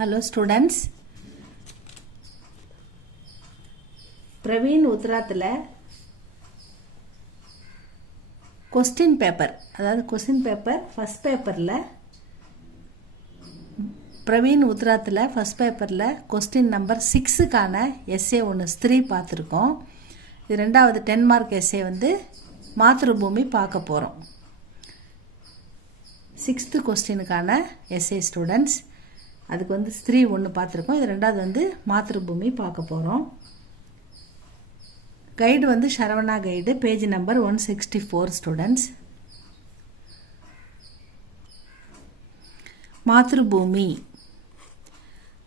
Hello students. Praveen உத்தராத்தில் question paper, அதாவது question paper first பேப்பரில் பிரவீன் உத்தராத்தில் ஃபஸ்ட் பேப்பரில் கொஸ்டின் நம்பர் 6க்கான எஸ்ஏ ஒன்று ஸ்திரீ பார்த்துருக்கோம். இது ரெண்டாவது 10 மார்க் எஸ்ஏ வந்து மாத்ருபூமி பார்க்க போகிறோம். 6th கொஸ்டினுக்கான S A students. அதுக்கு வந்து ஸ்திரீ ஒன்று பார்த்துருக்கோம். இது ரெண்டாவது வந்து மாத்ருபூமி பார்க்க போகிறோம். கைடு வந்து Saravana guide, page number 164 students. Mathrubhumi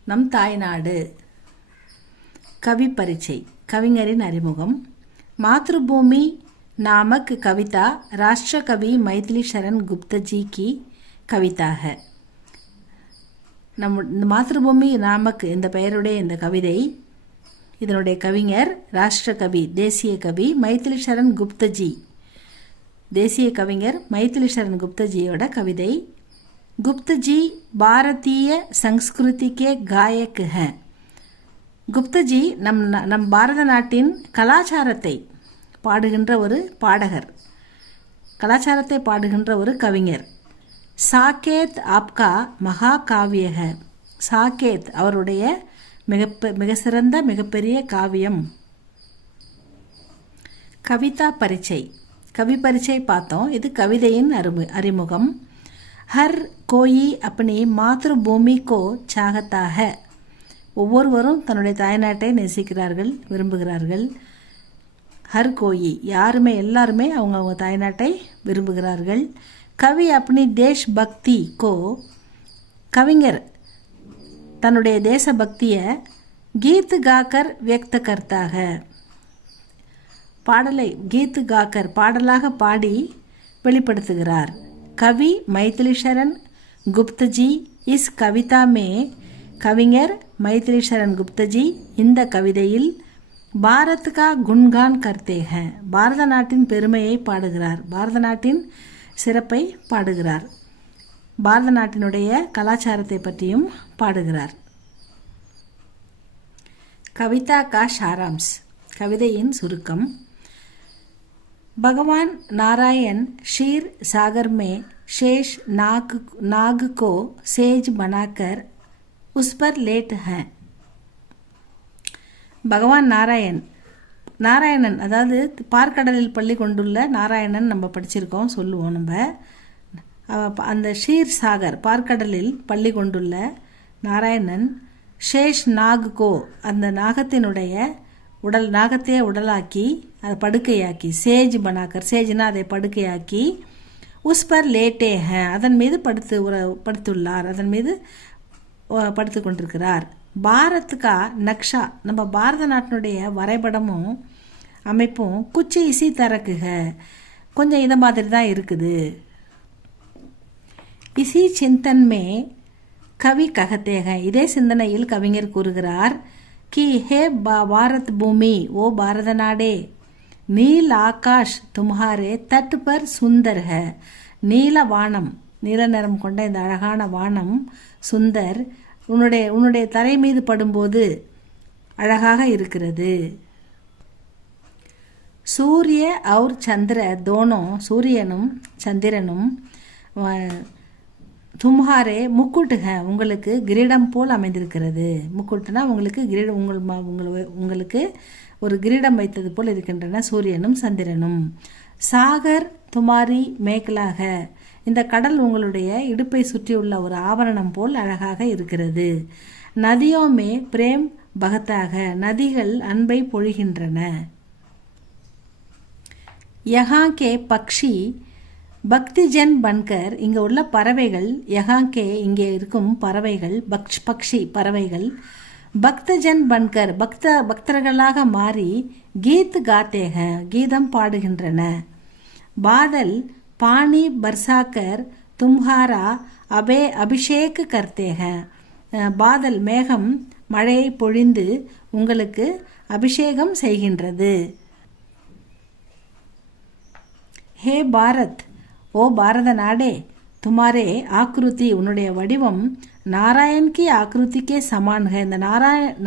நம் தாய்நாடு. கவி பரிச்சை, கவிஞரின் அறிமுகம். मातृभूमि नामक कविता राष्ट्र कवि मैथिली शरण गुप्ता जी की कविता है. நம்ம மாத்ருபூமி நாமக் இந்த பெயருடைய இந்த கவிதை, இதனுடைய கவிஞர் ராஷ்டிர கவி, தேசிய கவி மைதிலி சரண் குப்தஜி. தேசிய கவிஞர் மைதிலி சரண் குப்தஜியோட கவிதை. குப்தஜி பாரதிய சங்ஸ்கிருதி கே காயக் ஹை. குப்தஜி நம் பாரத நாட்டின் கலாச்சாரத்தை பாடுகின்ற ஒரு பாடகர், கலாச்சாரத்தை பாடுகின்ற ஒரு கவிஞர். சாகேத் ஆப்கா மகாகாவிய ஹை. சாகேத் அவருடைய மிக சிறந்த மிகப்பெரிய காவியம். கவிதா பரிச்சை, கவி பரிச்சை பார்த்தோம். இது கவிதையின் அறிமுகம். ஹர் கோயி அப்பனி மாத்ருபூமி கோ சாகத்தா ஹை. ஒவ்வொருவரும் தன்னுடைய தாய்நாட்டை நேசிக்கிறார்கள், விரும்புகிறார்கள். ஹர் கோயி யாருமே, எல்லாருமே அவங்க தாய்நாட்டை விரும்புகிறார்கள். கவி அப்பனி தேஷ் பக்தி கோ, கவிஞர் தன்னுடைய தேசபக்தியை கீத் காக்கர் வியக்த கர்த்தாக. பாடலை கீத் காக்கர் பாடலாக பாடி வெளிப்படுத்துகிறார். கவி மைதிலி சரண் குப்தஜி இஸ் கவிதா மே, கவிஞர் மைதிலி சரண் குப்தஜி இந்த கவிதையில் பாரத் கா குன்கான் கர்த்தே ஹை, பாரத நாட்டின் பெருமையை பாடுகிறார், பாரத நாட்டின் சிறப்பை பாடுகிறார், பாரத நாட்டினுடைய கலாச்சாரத்தை பற்றியும் பாடுகிறார். கவிதா கா சாராம்ஸ், கவிதையின் சுருக்கம். भगवान नारायण क्षीर सागर में शेष नाग को सेज बनाकर उस पर लेट हैं. பகவான் நாராயணன், அதாவது பார்க்கடலில் பள்ளி கொண்டுள்ள நாராயணன் நம்ம படிச்சிருக்கோம், சொல்லுவோம் நம்ம. அந்த ஷீர் சாகர் பார்க்கடலில் பள்ளி கொண்டுள்ள நாராயணன் ஷேஷ் நாகுகோ, அந்த நாகத்தினுடைய நாகத்தையே உடலாக்கி அதை படுக்கையாக்கி, சேஜ் பனாக்கர், சேஜ்னா அதை படுக்கையாக்கி, உஸ்பர் லேட்டே ஹே அதன் மீது படுத்துள்ளார், அதன் மீது படுத்து கொண்டிருக்கிறார். பாரத்கா நக்ஷா, நம்ம பாரத நாட்டினுடைய வரைபடமும் அமைப்பும் குச்சி இசி தரக்குக, கொஞ்சம் இந்த மாதிரி தான் இருக்குது. இசி சிந்தன்மே கவி ககத்தேக, இதே சிந்தனையில் கவிஞர் கூறுகிறார். कि हे भारत भूमि, ओ भारत नाडे, नील आकाश तुम्हारे तट पर सुंदर है. நீல வானம், நீல நிறம் கொண்ட இந்த அழகான வானம் சுந்தர், உன்னுடைய தரை மீது படும்போது அழகாக இருக்கிறது. சூரிய और சந்திர दोनों, சூரியனும் சந்திரனும் தும்ஹாரே முக்குட் ஹை, உங்களுக்கு கிரீடம் போல் அமைந்திருக்கிறது. முக்குட்னா உங்களுக்கு உங்களுக்கு ஒரு கிரீடம் வைத்தது போல் இருக்கின்றன சூரியனும் சந்திரனும். சாகர் துமாரி மேகலாக, இந்த கடல் உங்களுடைய இடுப்பை சுற்றியுள்ள ஒரு ஆபரணம் போல் அழகாக இருக்கிறது. நதியோமே பிரேம் பகத்தாக, நதிகள் அன்பை பொழிகின்றன. யஹா கே பக்ஷி பக்திஜன் பன்கர், இங்கே உள்ள பறவைகள், யஹாங்கே இங்கே இருக்கும் பறவைகள், பக்ஷி பறவைகள், பக்தஜன் பன்கர் பக்தர்களாக மாறி கீத் காத்தேக கீதம் பாடுகின்றன. பாதல் பாணி பர்சாக்கர் தும்ஹாரா அபிஷேக் கர்த்தேக, பாதல் மேகம் மழையை பொழிந்து உங்களுக்கு அபிஷேகம் செய்கின்றது. ஹே பாரத், ஓ பாரத நாடே, துமாரே ஆக்ருதி உன்னுடைய வடிவம் நாராயண்கி ஆக்ருதிக்கே சமான்க இந்த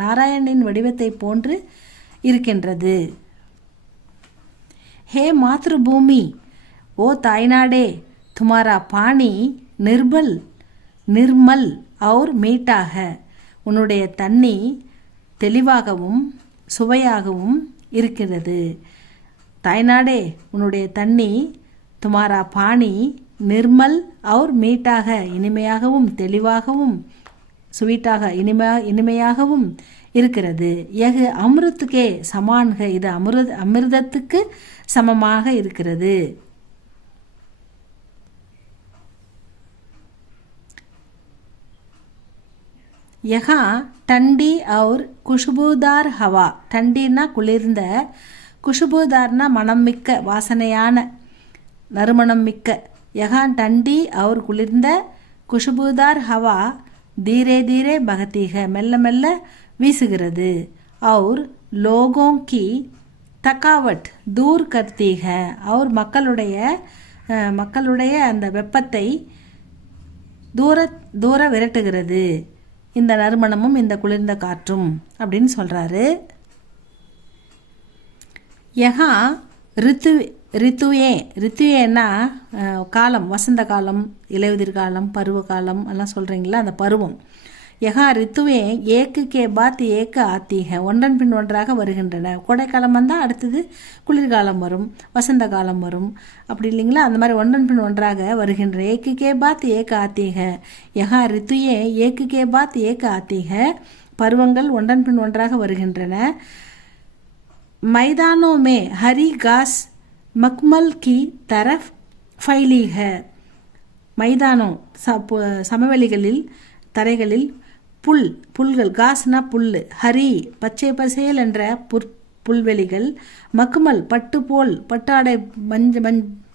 நாராயணின் வடிவத்தை போன்று இருக்கின்றது. ஹே மாத்ருபூமி ஓ தாய்நாடே துமாரா பாணி நிர்மல் और மீட்டாக உன்னுடைய தண்ணி தெளிவாகவும் சுவையாகவும் இருக்கிறது. தாய்நாடே உன்னுடைய தண்ணி துமாரா பாணி நிர்மல் और மீட்டாக இனிமையாகவும் தெளிவாகவும் ஸ்வீட்டாக இனிமையாகவும் இருக்கிறது. யகு அமிர்துக்கே சமான்க இது அமிர்தத்துக்கு சமமாக இருக்கிறது. யஹா டண்டி और குஷ்பூதார் ஹவா டண்டின்னா குளிர்ந்த குஷ்பூதார்னா மனம் மிக்க வாசனையான நறுமணம் மிக்க யஹா டண்டி और குளிர்ந்த குஷ்பூதார் ஹவா தீரே தீரே பகதீக மெல்ல மெல்ல வீசுகிறது. और लोगों की थकावट दूर करती है और மக்களுடைய அந்த வெப்பத்தை தூர விரட்டுகிறது இந்த நறுமணமும் இந்த குளிர்ந்த காற்றும் அப்படின்னு சொல்கிறாரு. யஹா ரித்துவேன்னா காலம், வசந்த காலம், இலையுதிர் காலம், பருவ காலம் எல்லாம் சொல்கிறீங்களா, அந்த பருவம். யஹா ரித்துவே ஏக்கு கே பாத் ஏக்கு ஆத்தீக ஒன்றன் பின் ஒன்றாக வருகின்றன. கோடைக்காலம் வந்தால் அடுத்தது குளிர்காலம் வரும், வசந்த காலம் வரும், அப்படி இல்லைங்களா, அந்த மாதிரி ஒன்றன் பின் ஒன்றாக வருகின்றன. ஏக்கு கே பாத் ஏக்கு ஆத்தீக யஹா ரித்துயே ஏக்கு கே பாத் ஏக்கு ஆத்தீக பருவங்கள் ஒன்றன் பின் ஒன்றாக வருகின்றன. मैदानों में हरी घास मखमल की तरफ फैली है. மைதானம் சமவெளிகளில் தரைகளில் புல்கள் காஸ்னா புல், ஹரி பச்சை பசேல் என்ற புல்வெளிகள், மக்மல் பட்டு போல் பட்டாடை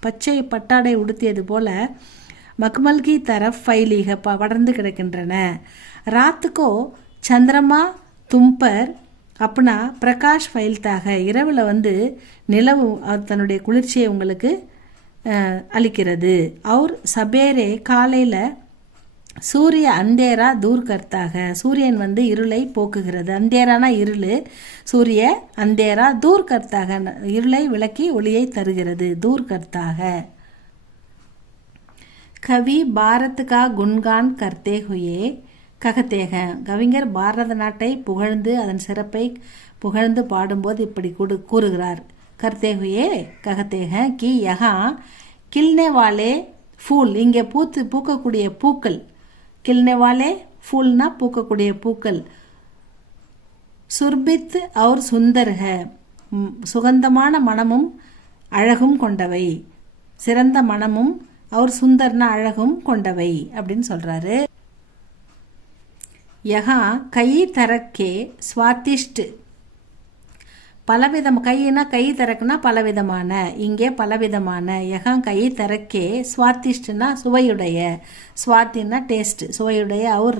பச்சை பட்டாடை உடுத்தியது போல மக்மல் கி தரஃப் ஃபைலீக படர்ந்து கிடக்கின்றன. ராத்துக்கோ சந்திரமா தும்பர் அப்பனா பிரகாஷ் ஃபைல்தாக இரவில் நிலவு தன்னுடைய குளிர்ச்சியை உங்களுக்கு அளிக்கிறது. அவர் சபேரே காலையில் சூரிய அந்தேரா தூர் கர்த்தாக சூரியன் இருளை போக்குகிறது. அந்தேரானா இருள், சூரிய அந்தேரா தூர் கர்த்தாக இருளை விளக்கி ஒளியை தருகிறது. தூர் கர்த்தாக. கவி பாரத் கா குன்கான் கர்த்தே ஹுயே ககத்தேக கவிஞர் பாரத நாட்டை புகழ்ந்து அதன் சிறப்பை புகழ்ந்து பாடும்போது இப்படி கூறுகிறார். கர்த்தே ஹுயே ககத்தேக கி யஹா கில்னே வாலே ஃபூல் இங்கே பூக்கக்கூடிய பூக்கள், கில்னே வாலே ஃபூல்னா பூக்கக்கூடிய பூக்கள், சுர்பித் और சுந்தர்க சுகந்தமான மனமும் அழகும் கொண்டவை, சிறந்த மனமும் और சுந்தர்னா அழகும் கொண்டவை அப்படின்னு சொல்றாரு. யஹா கை தரக்கே ஸ்வாதிஷ்ட் பலவிதம், கையினா கை தரக்குனா பலவிதமான, இங்கே பலவிதமான. யஹா கை தரக்கே ஸ்வாதிஷ்ட்னா சுவையுடைய, ஸ்வாத்தின்னா டேஸ்ட் சுவையுடைய, அவர்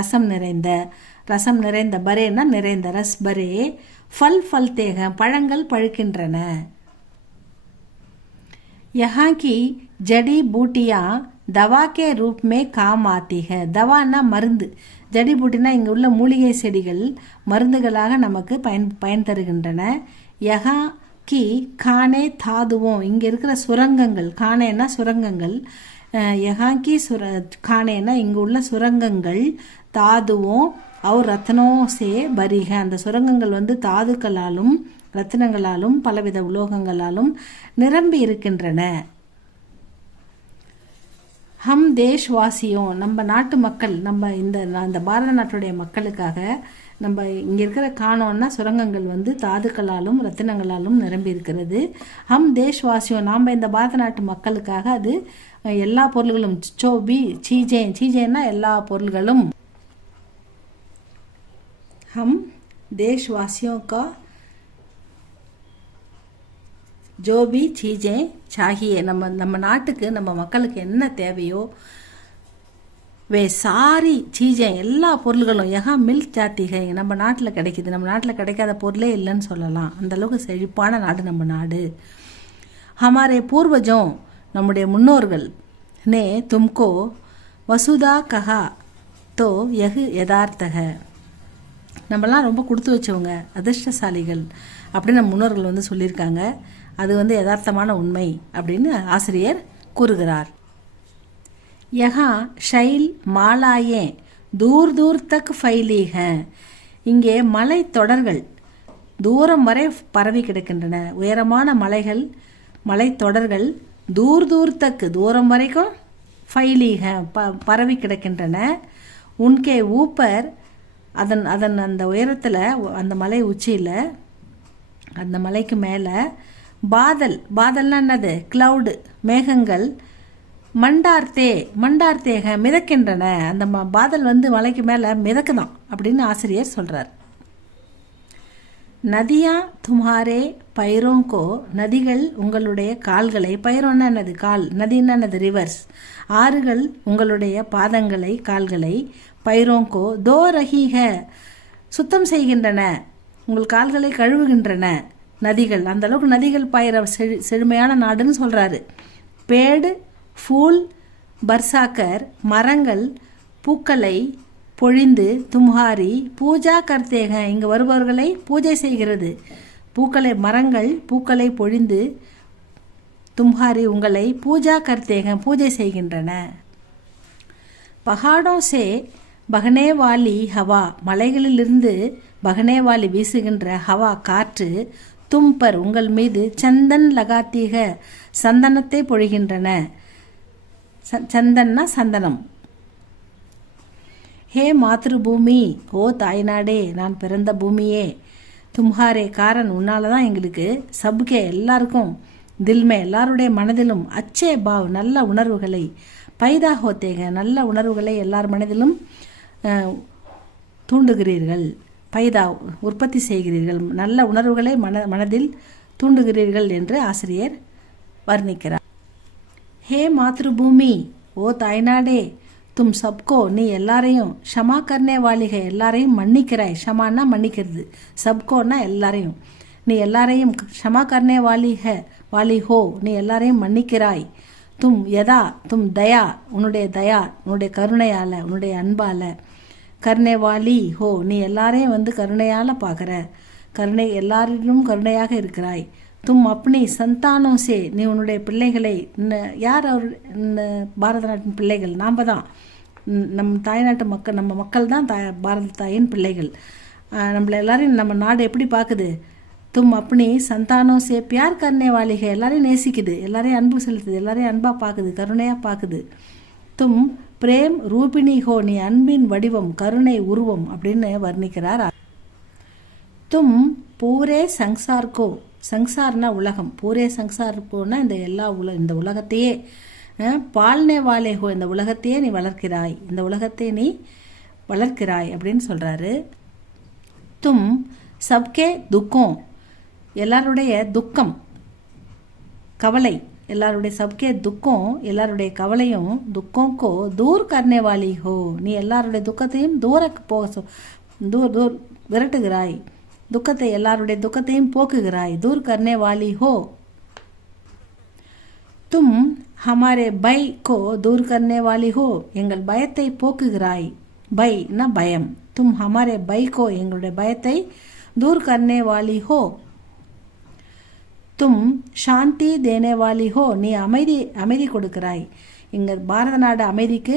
ரசம் நிறைந்த பரேனா நிறைந்த, ரஸ் பரே ஃபல் தேக பழங்கள் பழுக்கின்றன. யஹா கி ஜடி பூட்டியா தவா கே ரூப் மே காம் ஆத்தி ஹை. தவான்னா மருந்து, ஜடி பூட்டினா இங்கே உள்ள மூலிகை செடிகள் மருந்துகளாக நமக்கு பயன் தருகின்றன. யஹா கி கானே தாதுவோம் இங்கே இருக்கிற சுரங்கங்கள், கானேனா சுரங்கங்கள், யஹா கி கானேனா இங்கே உள்ள சுரங்கங்கள், தாதுவோம் அவர் ரத்னோ சே பரிக அந்த சுரங்கங்கள் தாதுக்களாலும் ரத்தினங்களாலும் பலவித உலோகங்களாலும் நிரம்பி இருக்கின்றன. ஹம் தேஷ்வாசியோம் நம்ம நாட்டு மக்கள், நம்ம இந்த பாரத நாட்டுடைய மக்களுக்காக நம்ம இங்கே இருக்கிற காணோன்னா சுரங்கங்கள் தாதுக்களாலும் ரத்தினங்களாலும் நிரம்பி இருக்கிறது. ஹம் தேஷ்வாசியோம் நாம் இந்த பாரத நாட்டு மக்களுக்காக அது எல்லா பொருள்களும், சோபி சீஜேன்னா எல்லா பொருள்களும். ஹம் தேஷ்வாசியோं का जो भी चीज़ें चाहिए நம்ம நாட்டுக்கு நம்ம மக்களுக்கு என்ன தேவையோ வே சாரி சீஜேன் எல்லா பொருள்களும் யஹா மில் ஜாத்திகை நம்ம நாட்டில் கிடைக்கிது. நம்ம நாட்டில் கிடைக்காத பொருளே இல்லைன்னு சொல்லலாம், அந்தளவுக்கு செழிப்பான நாடு நம்ம நாடு. ஹமாரே பூர்வஜம் நம்முடைய முன்னோர்கள் ने तुमको वसुधा कहा तो यह यதார்த்த है. நம்மலாம் ரொம்ப கொடுத்து வச்சவங்க, அதிர்ஷ்டசாலிகள் அப்படின்னு நம்ம முன்னோர்கள் வந்து சொல்லியிருக்காங்க. அது வந்து யதார்த்தமான உண்மை அப்படின்னு ஆசிரியர் கூறுகிறார். யஹா ஷைல் மாலாயே தூர் தூர் தக் ஃபைலி ஹை. இங்கே மலை தொடர்கள் தூரம் வரை பரவி கிடக்கின்றன. உயரமான மலைகள், மலைத்தொடர்கள் தூர் தூர் தக்கு தூரம் வரைக்கும் ஃபைலீக பரவி கிடக்கின்றன. உன்கே ஊப்பர் அதன் அதன் அந்த உயரத்தில், அந்த மலை உச்சியில், அந்த மலைக்கு மேலே பாதல், பாதல்னா என்னது, கிளவுடு, மேகங்கள், மண்டார்த்தேக மிதக்கின்றன. அந்த பாதல் வந்து மலைக்கு மேலே மிதக்குதான் அப்படின்னு ஆசிரியர் சொல்கிறார். நதியா தும்ஹாரே பைரோங்கோ, நதிகள் உங்களுடைய கால்களை, பைரோன்னா என்னது கால், நதின்னா என்னது ரிவர்ஸ், ஆறுகள் உங்களுடைய பாதங்களை, கால்களை, பைரோங்கோ தோ ரஹீக சுத்தம் செய்கின்றன, உங்கள் கால்களை கழுவுகின்றன நதிகள். அந்த அளவுக்கு நதிகள் பாயிற செழுமையான நாடுன்னு சொல்கிறாரு. பேடு ஃபூல் பர்சாக்கர், மரங்கள் பூக்களை பொழிந்து, தும்ஹாரி பூஜா கர்த்தேக இங்கு வருபவர்களை பூஜை செய்கிறது. பூக்களை, மரங்கள் பூக்களை பொழிந்து, தும்ஹாரி உங்களை பூஜா கர்த்தேக பூஜை செய்கின்றன. பஹாடோ சே பகனேவாலி ஹவா, மலைகளிலிருந்து பகனேவாலி வீசுகின்ற ஹவா காற்று, தும்பர் உங்கள் மீது சந்தன் லகாத்தீக சந்தனத்தை பொழிகின்றன. சந்தன்னா சந்தனம். ஹே மாத்ருபூமி, ஓ தாய்நாடே, நான் பிறந்த பூமியே, தும்ஹாரே காரன் உன்னால தான் எங்களுக்கு, சப்கே எல்லாருக்கும், தில்மே எல்லாருடைய மனதிலும், அச்சே பாவ் நல்ல உணர்வுகளை, பைதா ஹோத்தேக நல்ல உணர்வுகளை எல்லார் மனதிலும் தூண்டுகிறீர்கள், பைதா உற்பத்தி செய்கிறீர்கள், நல்ல உணர்வுகளை மனதில் தூண்டுகிறீர்கள் என்று ஆசிரியர் வர்ணிக்கிறார். ஹே மாத்ருபூமி, ஓ தாய்நாடே, தும் சப்கோ நீ எல்லாரையும், ஷமா கர்னே வாலிக எல்லாரையும் மன்னிக்கிறாய், ஷமானா மன்னிக்கிறது, சப்கோன்னா எல்லாரையும், நீ எல்லாரையும், ஷமா கர்னே வாலி ஹோ நீ எல்லாரையும் மன்னிக்கிறாய். தும் யதா தும் தயா உன்னுடைய கருணையால், உன்னுடைய அன்பால், கர்னே வாலி ஹோ நீ எல்லாரையும் வந்து கருணையால் பார்க்குற, எல்லாரிலும் கருணையாக இருக்கிறாய். தும் அப்பனி சந்தானோ சே நீ உன்னுடைய பிள்ளைகளை, யார் அவர், பாரத நாட்டின் பிள்ளைகள் நாம் தான், நம் தாய்நாட்டு மக்கள், நம்ம மக்கள் தான் பாரத தாயின் பிள்ளைகள். நம்மளை எல்லாரையும் நம்ம நாடு எப்படி பார்க்குது, தும் அப்பனி சந்தானோ சே பியார் கர்னே வாலிக எல்லாரையும் நேசிக்குது, எல்லாரையும் அன்பு செலுத்துது, எல்லாரையும் அன்பாக பார்க்குது, கருணையாக பார்க்குது. தும் பிரேம் ரூபிணி ஹோ நீ அன்பின் வடிவம், கருணை உருவம் அப்படின்னு வர்ணிக்கிறார். தும் பூரே சங்சார்கோ, சங்சார்னா உலகம், பூரே சங்சார்கோன்னா இந்த உலகத்தையே, பால்னே வாலே ஹோ இந்த உலகத்தையே நீ வளர்க்கிறாய், இந்த உலகத்தை நீ வளர்க்கிறாய் அப்படின்னு சொல்கிறாரு. தும் சப்கே துக்கம் எல்லாருடைய துக்கம், கவலை, எல்லாருடைய சப்கே துக்கம் எல்லாருடைய கவலையும், துக்கோங்கோ தூர் கர்னே வாலி ஹோ நீ எல்லாருடைய துக்கத்தையும் தூர் விரட்டுகிறாய், துக்கத்தை எல்லாருடைய துக்கத்தையும் போக்குகிறாய். தூர் கர்னே வாலி ஹோ. தும் ஹமாரே பை கோ தூர் கர்னே வாலி ஹோ எங்கள் பயத்தை போக்குகிறாய். பைனா பயம். தும் ஹமாரே பை கோ எங்களுடைய பயத்தை தூர் கர்னே வாலி ஹோ. தும் சாந்தி தேனே வாலி ஹோ நீ அமைதி கொடுக்கிறாய். எங்கள் பாரத நாடு அமைதிக்கு,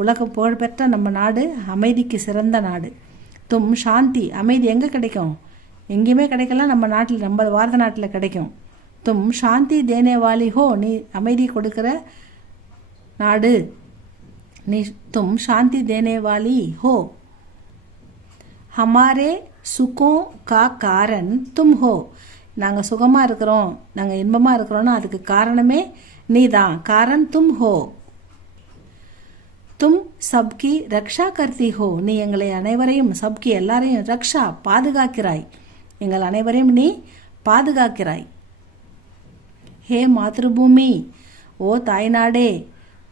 உலகம் புகழ்பெற்ற நம்ம நாடு அமைதிக்கு சிறந்த நாடு. தும் சாந்தி அமைதி எங்கே கிடைக்கும், எங்கேயுமே கிடைக்கலாம், நம்ம நாட்டில், நம்ம பாரத நாட்டில் கிடைக்கும். தும் சாந்தி தேனே வாலி ஹோ நீ அமைதி கொடுக்கிற நாடு, நீ தும் சாந்தி தேனே வாலி ஹோ. ஹமாரே சுகோ கா காரன் தும் ஹோ நாங்கள் சுகமாக இருக்கிறோம், நாங்கள் இன்பமாக இருக்கிறோன்னா அதுக்கு காரணமே நீ தான், காரன் தும் ஹோ. தும் சப்கி ரக்ஷா கர்த்தி ஹோ நீ எங்களை அனைவரையும், சப்கி எல்லாரையும், ரக்ஷா பாதுகாக்கிறாய், எங்கள் அனைவரையும் நீ பாதுகாக்கிறாய். ஹே மாத்ருபூமி, ஓ தாய்நாடே,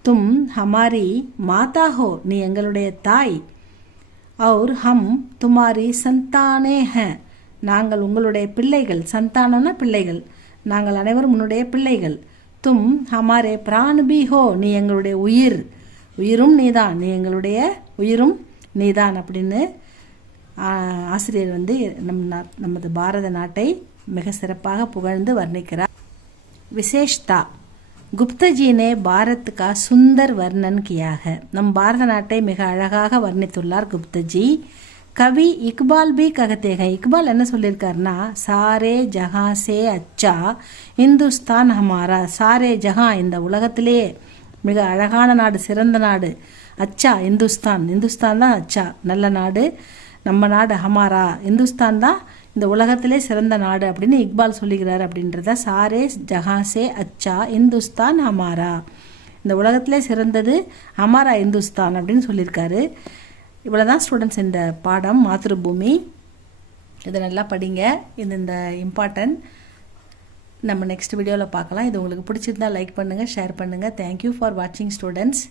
தும் ஹமாரி மாதா ஹோ நீ எங்களுடைய தாய். और हम तुम्हारी संताने हैं நாங்கள் உங்களுடைய பிள்ளைகள். சந்தானம்னா பிள்ளைகள், நாங்கள் அனைவரும் உன்னுடைய பிள்ளைகள். தும் ஹமாரே பிரான் பி ஹோ, நீ எங்களுடைய உயிர், உயிரும் நீதான், நீ எங்களுடைய உயிரும் நீதான் அப்படின்னு ஆசிரியர் வந்து நமது பாரத நாட்டை மிக சிறப்பாக புகழ்ந்து வர்ணிக்கிறார். விசேஷ்தா, गुप्ता जी ने भारत का सुंदर वर्णन किया है. நம் பாரத நாட்டை மிக அழகாக வர்ணித்துள்ளார் गुप्ता जी. कवि इकबाल भी कहते हैं. इकबाल என்ன சொல்லியிருக்காருன்னா, सारे जहां से अच्छा हिंदुस्तान हमारा. सारे जहां, இந்த உலகத்திலே மிக அழகான நாடு, சிறந்த நாடு. அச்சா இந்துஸ்தான், இந்துஸ்தான் தான் அச்சா, நல்ல நாடு. நம்ம நாடு ஹமாரா, இந்துஸ்தான் தான் இந்த உலகத்திலே சிறந்த நாடு அப்படின்னு இக்பால் சொல்லுகிறார். அப்படின்றத சாரே ஜஹாசே அச்சா இந்துஸ்தான் ஹமாரா, இந்த உலகத்திலே சிறந்தது ஹமாரா இந்துஸ்தான் அப்படின்னு சொல்லியிருக்காரு. இவ்வளோதான் ஸ்டூடெண்ட்ஸ் இந்த பாடம் மாத்ருபூமி. இதை நல்லா படிங்க. இந்த இம்பார்ட்டன்ட் நம்ம நெக்ஸ்ட் வீடியோவில் பார்க்கலாம். இது உங்களுக்கு பிடிச்சிருந்தா லைக் பண்ணுங்கள், ஷேர் பண்ணுங்கள். தேங்க்யூ ஃபார் வாட்சிங் ஸ்டூடெண்ட்ஸ்.